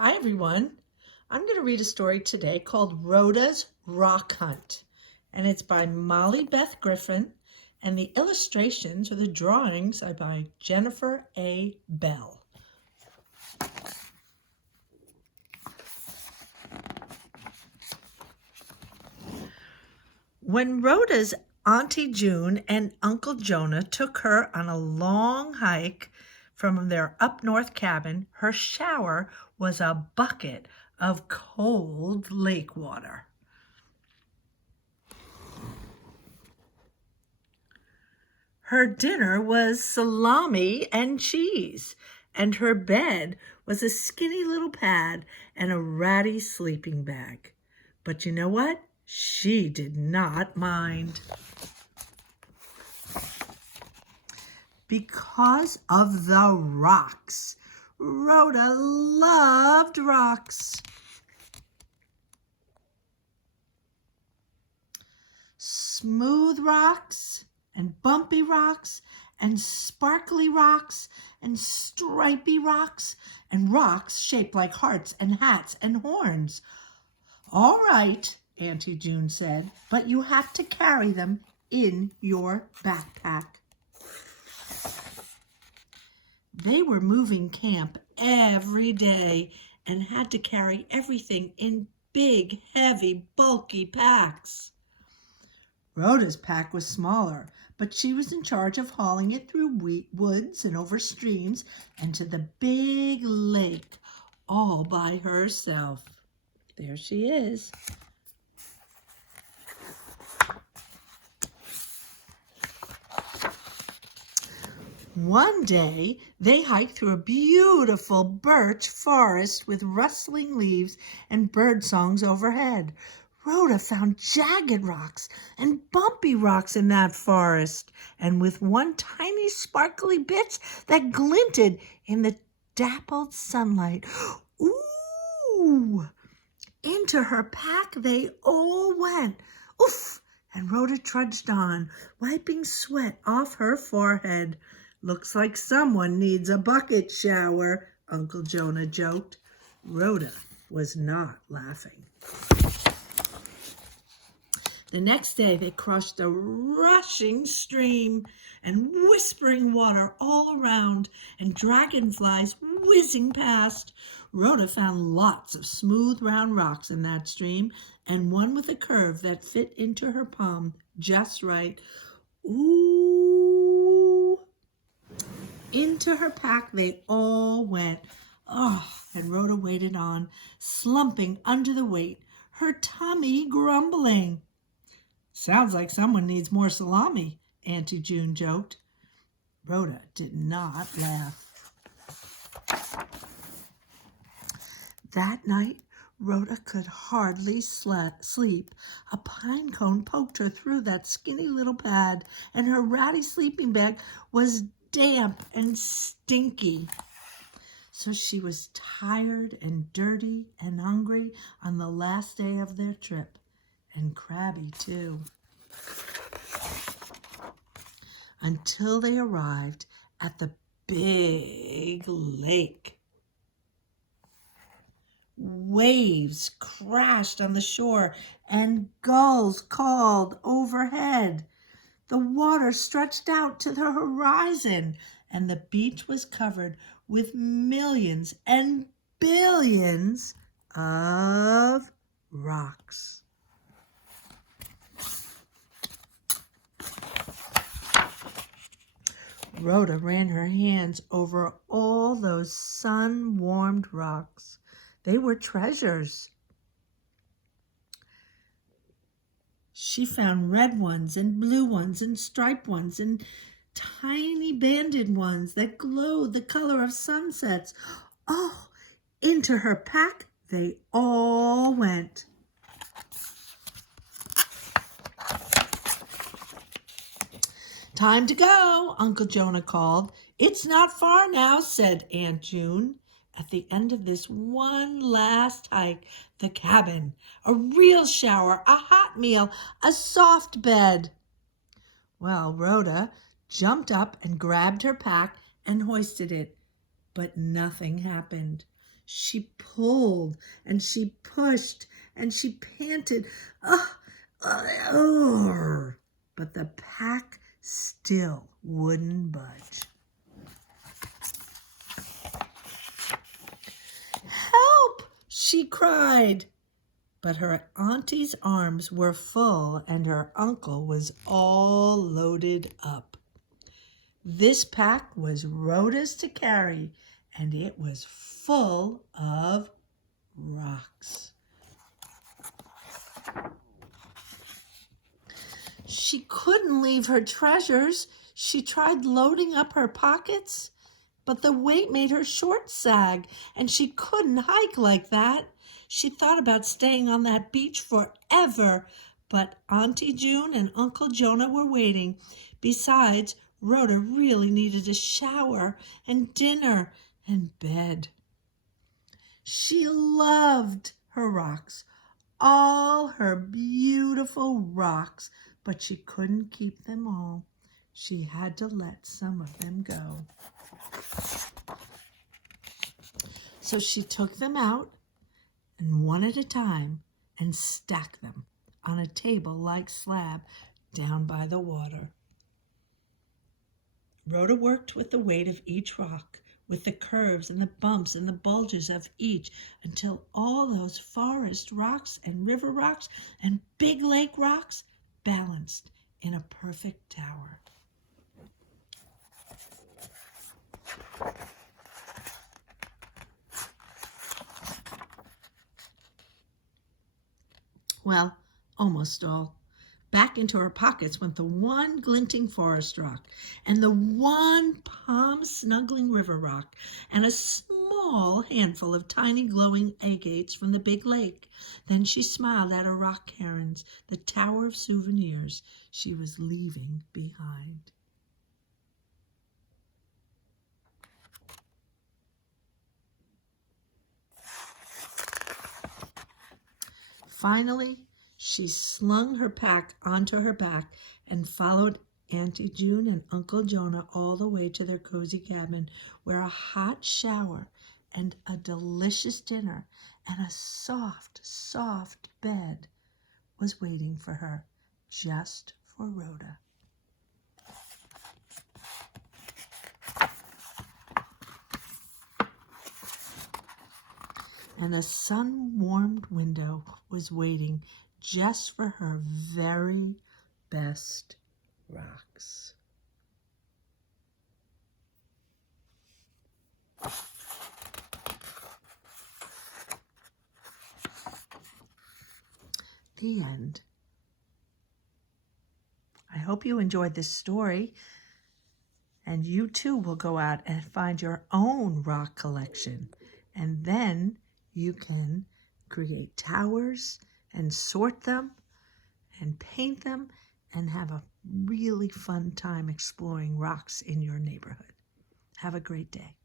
Hi, everyone. I'm going to read a story today called Rhoda's Rock Hunt, and it's by Molly Beth Griffin, and the illustrations or the drawings are by Jennifer A. Bell. When Rhoda's Auntie June and Uncle Jonah took her on a long hike from their up north cabin, her shower was a bucket of cold lake water. Her dinner was salami and cheese, and her bed was a skinny little pad and a ratty sleeping bag. But you know what? She did not mind. Because of the rocks. Rhoda loved rocks. Smooth rocks and bumpy rocks and sparkly rocks and stripy rocks and rocks shaped like hearts and hats and horns. All right, Auntie June said, but you have to carry them in your backpack. They were moving camp every day and had to carry everything in big, heavy, bulky packs. Rhoda's pack was smaller, but she was in charge of hauling it through woods and over streams and to the big lake all by herself. There she is. One day, they hiked through a beautiful birch forest with rustling leaves and bird songs overhead. Rhoda found jagged rocks and bumpy rocks in that forest, and with one tiny sparkly bit that glinted in the dappled sunlight. Ooh! Into her pack they all went. Oof! And Rhoda trudged on, wiping sweat off her forehead. Looks like someone needs a bucket shower, Uncle Jonah joked. Rhoda was not laughing. The next day they crossed a rushing stream and whispering water all around and dragonflies whizzing past. Rhoda found lots of smooth round rocks in that stream and one with a curve that fit into her palm just right. Ooh! Into her pack they all went. Oh, and Rhoda waited on, slumping under the weight, her tummy grumbling. Sounds like someone needs more salami, Auntie June joked. Rhoda did not laugh. That night, Rhoda could hardly sleep. A pine cone poked her through that skinny little pad, and her ratty sleeping bag was damp and stinky. So she was tired and dirty and hungry on the last day of their trip. And crabby too. Until they arrived at the big lake. Waves crashed on the shore and gulls called overhead. The water stretched out to the horizon and the beach was covered with millions and billions of rocks. Rhoda ran her hands over all those sun-warmed rocks. They were treasures. She found red ones and blue ones and striped ones and tiny banded ones that glowed the color of sunsets. Oh, into her pack they all went. Time to go, Uncle Jonah called. It's not far now, said Aunt June. At the end of this one last hike, the cabin, a real shower, a hot meal, a soft bed. Well, Rhoda jumped up and grabbed her pack and hoisted it, but nothing happened. She pulled and she pushed and she panted. But the pack still wouldn't budge. Help! She cried. But her auntie's arms were full and her uncle was all loaded up. This pack was Rhoda's to carry, and it was full of rocks. She couldn't leave her treasures. She tried loading up her pockets, but the weight made her shorts sag, and she couldn't hike like that. She thought about staying on that beach forever, but Auntie June and Uncle Jonah were waiting. Besides, Rhoda really needed a shower and dinner and bed. She loved her rocks, all her beautiful rocks, but she couldn't keep them all. She had to let some of them go. So she took them out, and one at a time, and stacked them on a table-like slab down by the water. Rhoda worked with the weight of each rock, with the curves and the bumps and the bulges of each, until all those forest rocks and river rocks and big lake rocks balanced in a perfect tower. Well, almost all. Back into her pockets went the one glinting forest rock, and the one palm-snuggling river rock, and a small handful of tiny glowing agates from the big lake. Then she smiled at her rock cairns, the tower of souvenirs she was leaving behind. Finally, she slung her pack onto her back and followed Auntie June and Uncle Jonah all the way to their cozy cabin, where a hot shower and a delicious dinner and a soft, soft bed was waiting for her, just for Rhoda. And a sun-warmed window was waiting just for her very best rocks. The end. I hope you enjoyed this story, and you too will go out and find your own rock collection, and then you can create towers and sort them and paint them and have a really fun time exploring rocks in your neighborhood. Have a great day.